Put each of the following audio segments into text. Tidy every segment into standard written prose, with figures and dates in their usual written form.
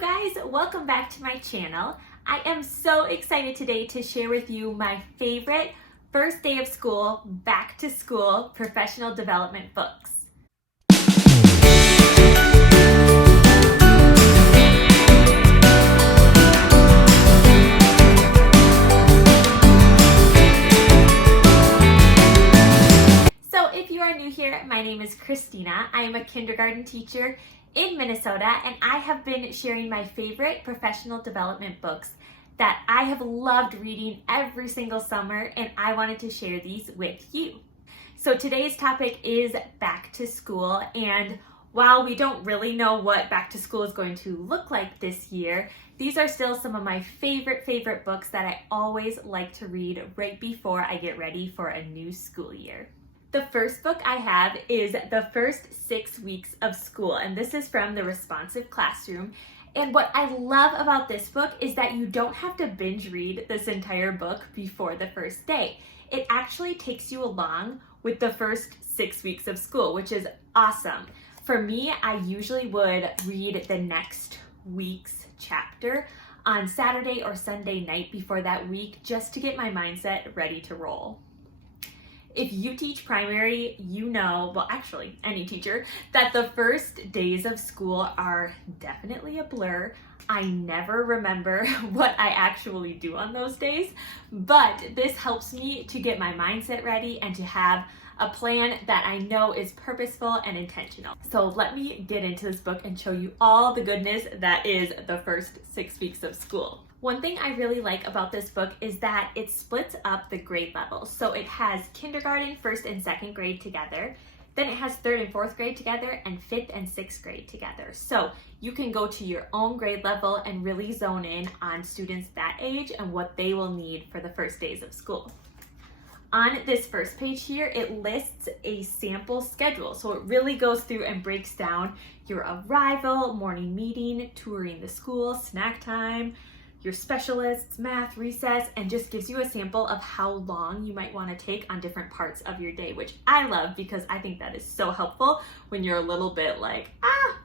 guys, welcome back to my channel. I am so excited today to share with you my favorite first day of school, back to school professional development books. So if you are new here, my name is Christina. I am a kindergarten teacher in Minnesota, and I have been sharing my favorite professional development books that I have loved reading every single summer, and I wanted to share these with you. So today's topic is back to school, and while we don't really know what back to school is going to look like this year, these are still some of my favorite books that I always like to read right before I get ready for a new school year. The first book I have is The First 6 Weeks of School, and this is from the Responsive Classroom. And what I love about this book is that you don't have to binge read this entire book before the first day. It actually takes you along with the first 6 weeks of school, which is awesome. For me, I usually would read the next week's chapter on Saturday or Sunday night before that week just to get my mindset ready to roll. If you teach primary, you know, well actually any teacher, that the first days of school are definitely a blur. I never remember what I actually do on those days, but this helps me to get my mindset ready and to have a plan that I know is purposeful and intentional. So let me get into this book and show you all the goodness that is the first 6 weeks of school. One thing I really like about this book is that it splits up the grade levels. So it has kindergarten, first and second grade together. Then it has third and fourth grade together and fifth and sixth grade together. So you can go to your own grade level and really zone in on students that age and what they will need for the first days of school. On this first page here, it lists a sample schedule. So it really goes through and breaks down your arrival, morning meeting, touring the school, snack time, your specialists, math, recess, and just gives you a sample of how long you might want to take on different parts of your day, which I love because I think that is so helpful when you're a little bit like,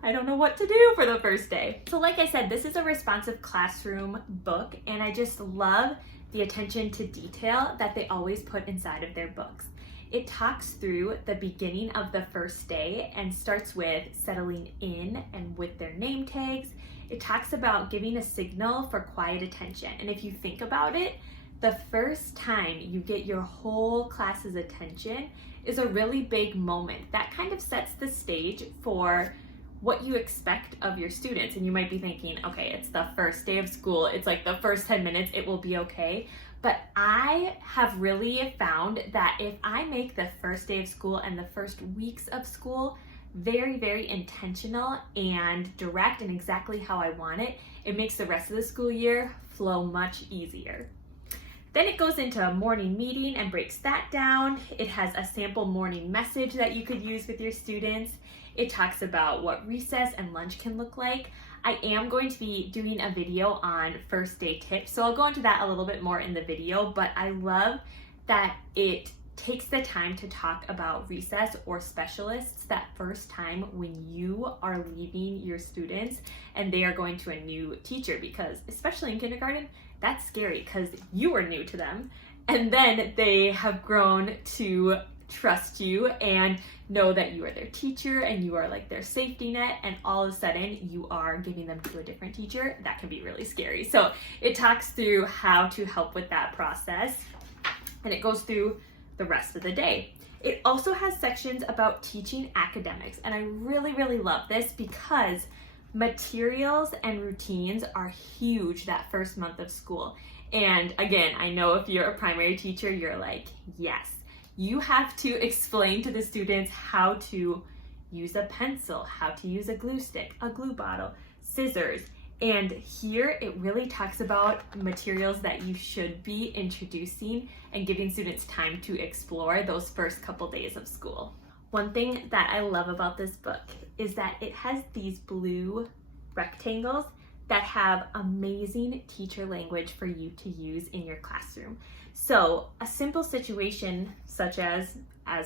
I don't know what to do for the first day. So like I said, this is a responsive classroom book, and I just love the attention to detail that they always put inside of their books. It talks through the beginning of the first day and starts with settling in and with their name tags. It talks about giving a signal for quiet attention. And if you think about it, the first time you get your whole class's attention is a really big moment. That kind of sets the stage for what you expect of your students. And you might be thinking, okay, it's the first day of school. It's like the first 10 minutes, it will be okay. But I have really found that if I make the first day of school and the first weeks of school very intentional and direct and exactly how I want it, it makes the rest of the school year flow much easier. Then it goes into a morning meeting and breaks that down. It has a sample morning message that you could use with your students. It talks about what recess and lunch can look like. I am going to be doing a video on first day tips, so I'll go into that a little bit more in the video, but I love that it takes the time to talk about recess or specialists that first time when you are leaving your students and they are going to a new teacher, because especially in kindergarten, that's scary because you were new to them and then they have grown to trust you and know that you are their teacher and you are like their safety net, and all of a sudden you are giving them to a different teacher. That can be really scary. So it talks through how to help with that process, and it goes through the rest of the day. It also has sections about teaching academics, and I really love this because materials and routines are huge that first month of school. And again, I know if you're a primary teacher, you're like, yes, you have to explain to the students how to use a pencil, how to use a glue stick, a glue bottle, scissors. And here it really talks about materials that you should be introducing and giving students time to explore those first couple days of school. One thing that I love about this book is that it has these blue rectangles that have amazing teacher language for you to use in your classroom. So a simple situation such as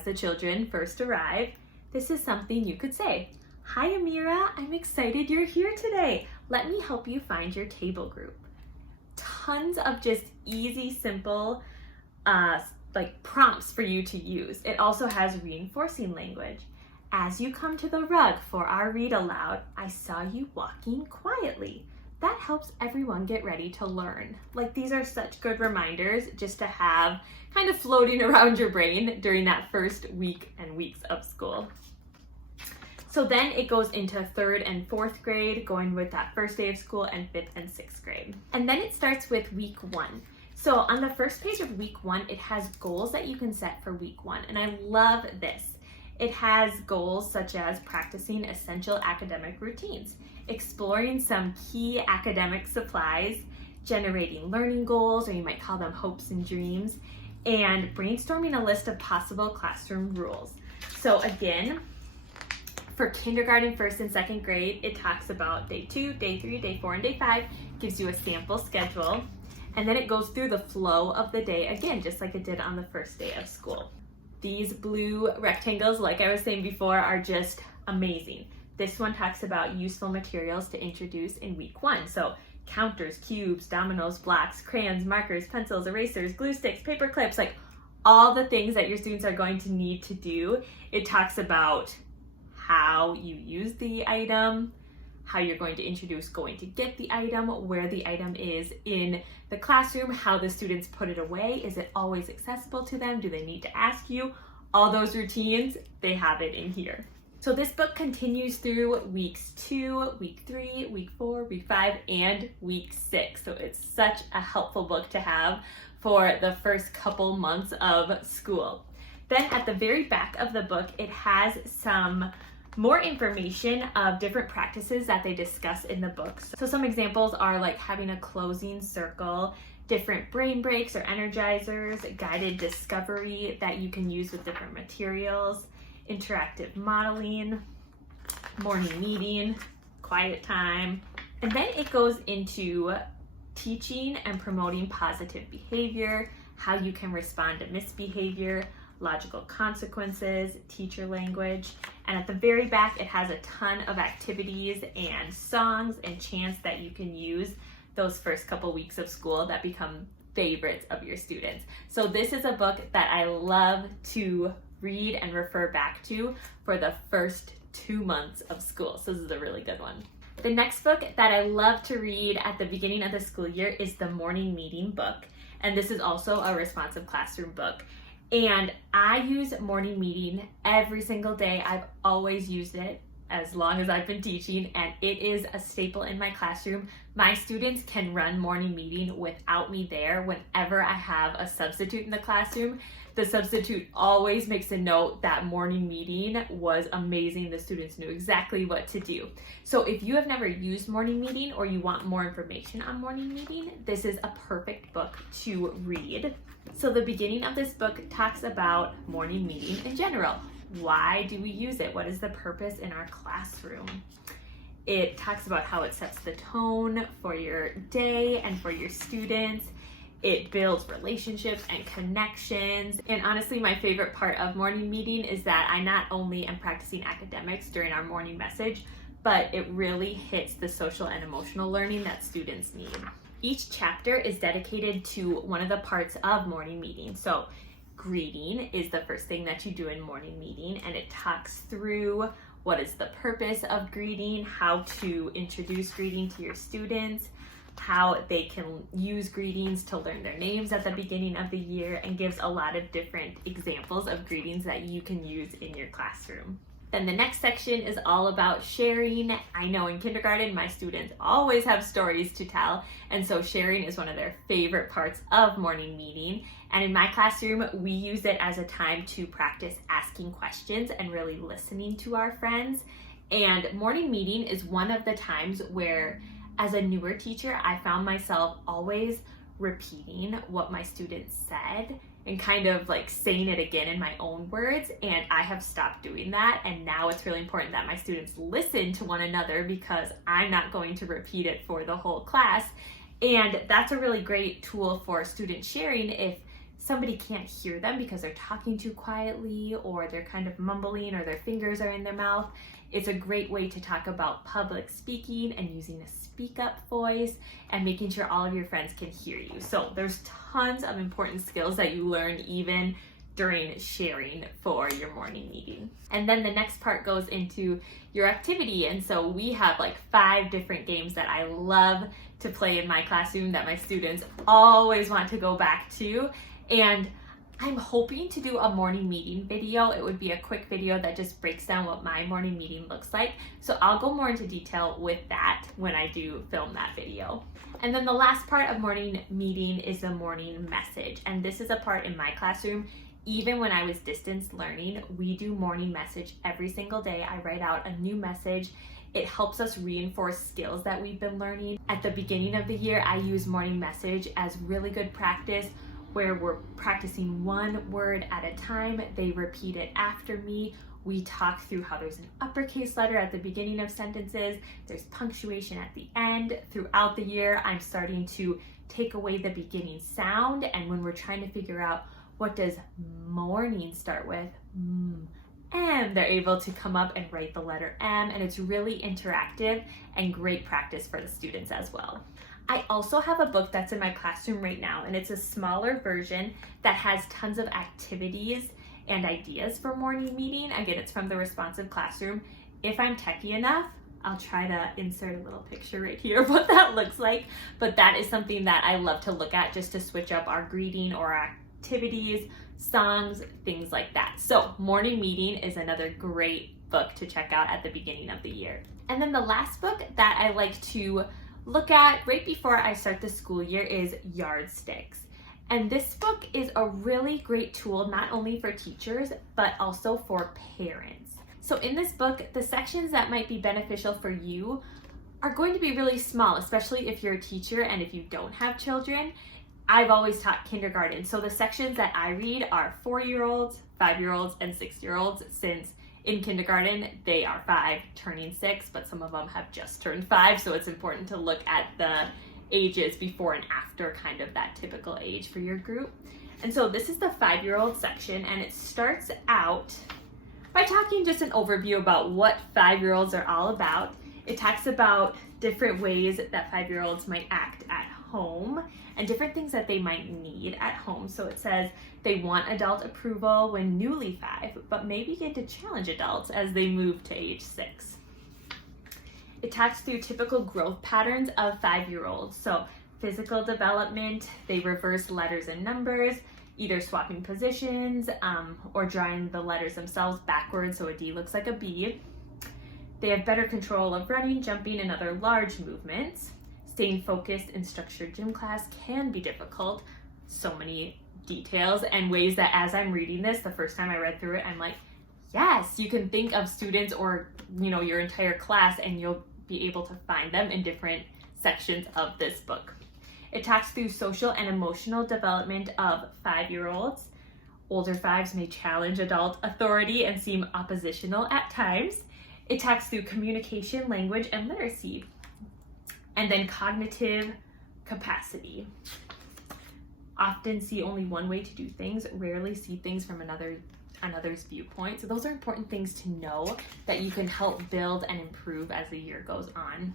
the children first arrive, this is something you could say. Hi Amira, I'm excited you're here today. let me help you find your table group. Tons of just easy, simple, like prompts for you to use. It also has reinforcing language. As you come to the rug for our read aloud, I saw you walking quietly. That helps everyone get ready to learn. Like, these are such good reminders just to have kind of floating around your brain during that first week and weeks of school. So then it goes into 3rd and 4th grade, going with that first day of school, and 5th and 6th grade. And then it starts with week 1. So on the first page of week 1, it has goals that you can set for week 1. And I love this. It has goals such as practicing essential academic routines, exploring some key academic supplies, generating learning goals, or you might call them hopes and dreams, and brainstorming a list of possible classroom rules. So again, for kindergarten, 1st and 2nd grade, it talks about day 2, day 3, day 4, and day 5, gives you a sample schedule, and then it goes through the flow of the day again, just like it did on the first day of school. These blue rectangles, like I was saying before, are just amazing. This one talks about useful materials to introduce in week 1. So counters, cubes, dominoes, blocks, crayons, markers, pencils, erasers, glue sticks, paper clips, like all the things that your students are going to need to do. It talks about how you use the item, how you're going to introduce going to get the item, where the item is in the classroom, how the students put it away. Is it always accessible to them? Do they need to ask you? All those routines, they have it in here. So this book continues through weeks 2, week 3, week 4, week 5, and week 6. So it's such a helpful book to have for the first couple months of school. Then at the very back of the book, it has some more information of different practices that they discuss in the books. So some examples are like having a closing circle, different brain breaks or energizers, guided discovery that you can use with different materials, interactive modeling, morning meeting, quiet time. And then it goes into teaching and promoting positive behavior, how you can respond to misbehavior, logical consequences, teacher language. And at the very back, it has a ton of activities and songs and chants that you can use those first couple weeks of school that become favorites of your students. So this is a book that I love to read and refer back to for the first 2 months of school. So this is a really good one. The next book that I love to read at the beginning of the school year is the Morning Meeting book. And this is also a responsive classroom book. And I use Morning Meeting every single day. I've always used it as long as I've been teaching, and it is a staple in my classroom. My students can run Morning Meeting without me there. Whenever I have a substitute in the classroom, the substitute always makes a note that Morning Meeting was amazing. The students knew exactly what to do. So if you have never used Morning Meeting or you want more information on Morning Meeting, this is a perfect book to read. So the beginning of this book talks about Morning Meeting in general. Why do we use it? What is the purpose in our classroom? It talks about how it sets the tone for your day and for your students. It builds relationships and connections. And honestly, my favorite part of Morning Meeting is that I not only am practicing academics during our morning message, but it really hits the social and emotional learning that students need. Each chapter is dedicated to one of the parts of Morning Meeting. So greeting is the first thing that you do in Morning Meeting, and it talks through what is the purpose of greeting, how to introduce greeting to your students, how they can use greetings to learn their names at the beginning of the year, and gives a lot of different examples of greetings that you can use in your classroom. Then the next section is all about sharing. I know in kindergarten, my students always have stories to tell, and so sharing is one of their favorite parts of Morning Meeting. And in my classroom, we use it as a time to practice asking questions and really listening to our friends. And Morning Meeting is one of the times where, as a newer teacher, I found myself always repeating what my students said and kind of like saying it again in my own words, and I have stopped doing that. And now it's really important that my students listen to one another because I'm not going to repeat it for the whole class. And that's a really great tool for student sharing if somebody can't hear them because they're talking too quietly or they're kind of mumbling or their fingers are in their mouth. It's a great way to talk about public speaking and using a speak up voice and making sure all of your friends can hear you. So there's tons of important skills that you learn even during sharing for your morning meeting. And then the next part goes into your activity. And so we have like 5 different games that I love to play in my classroom that my students always want to go back to. And I'm hoping to do a morning meeting video. It would be a quick video that just breaks down what my morning meeting looks like. So I'll go more into detail with that when I do film that video. And then the last part of morning meeting is the morning message. And this is a part in my classroom. Even when I was distance learning, we do morning message every single day. I write out a new message. It helps us reinforce skills that we've been learning. At the beginning of the year, I use morning message as really good practice where we're practicing one word at a time. They repeat it after me. We talk through how there's an uppercase letter at the beginning of sentences. There's punctuation at the end. Throughout the year, I'm starting to take away the beginning sound. And when we're trying to figure out what does morning start with, M, they're able to come up and write the letter M. And it's really interactive and great practice for the students as well. I also have a book that's in my classroom right now, and it's a smaller version that has tons of activities and ideas for morning meeting. Again, it's from the Responsive Classroom. If I'm techie enough, I'll try to insert a little picture right here of what that looks like. But that is something that I love to look at just to switch up our greeting or our activities, songs, things like that. So morning meeting is another great book to check out at the beginning of the year. And then the last book that I like to look at right before I start the school year is Yardsticks. And this book is a really great tool, not only for teachers, but also for parents. So in this book, the sections that might be beneficial for you are going to be really small, especially if you're a teacher and if you don't have children. I've always taught kindergarten. So the sections that I read are 4-year-olds, 5-year-olds, and 6-year-olds, since in kindergarten, they are 5 turning 6, but some of them have just turned 5. So it's important to look at the ages before and after kind of that typical age for your group. And so this is the 5-year-old section, and it starts out by talking just an overview about what 5-year-olds are all about. It talks about different ways that 5-year-olds might act at home and different things that they might need at home. So it says they want adult approval when newly 5, but maybe get to challenge adults as they move to age 6. It talks through typical growth patterns of 5-year-olds. So physical development, they reverse letters and numbers, either swapping positions or drawing the letters themselves backwards so a D looks like a B. They have better control of running, jumping, and other large movements. Staying focused in structured gym class can be difficult. So many details and ways that as I'm reading this, the first time I read through it, I'm like, yes, you can think of students or, your entire class, and you'll be able to find them in different sections of this book. It talks through social and emotional development of 5-year-olds. Older 5s may challenge adult authority and seem oppositional at times. It talks through communication, language, and literacy. And then cognitive capacity. Often see only one way to do things, rarely see things from another's viewpoint. So those are important things to know that you can help build and improve as the year goes on.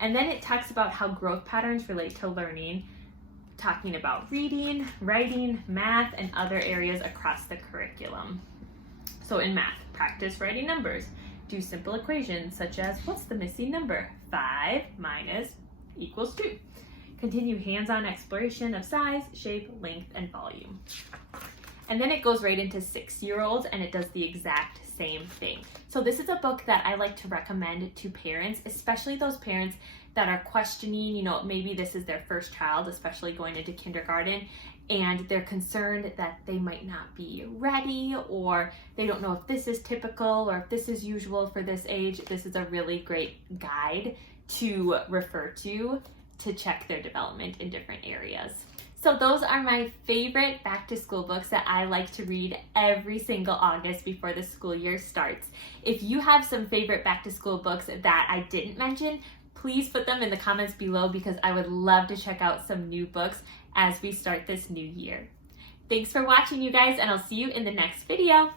And then it talks about how growth patterns relate to learning, talking about reading, writing, math, and other areas across the curriculum. So in math, practice writing numbers. Do simple equations such as, what's the missing number? 5 minus equals 2. Continue hands-on exploration of size, shape, length, and volume. And then it goes right into 6-year-olds, and it does the exact same thing. So this is a book that I like to recommend to parents, especially those parents that are questioning, maybe this is their first child, especially going into kindergarten, and they're concerned that they might not be ready, or they don't know if this is typical or if this is usual for this age. This is a really great guide to refer to check their development in different areas. So those are my favorite back to school books that I like to read every single August before the school year starts. If you have some favorite back to school books that I didn't mention, please put them in the comments below, because I would love to check out some new books as we start this new year. Thanks for watching, you guys, and I'll see you in the next video.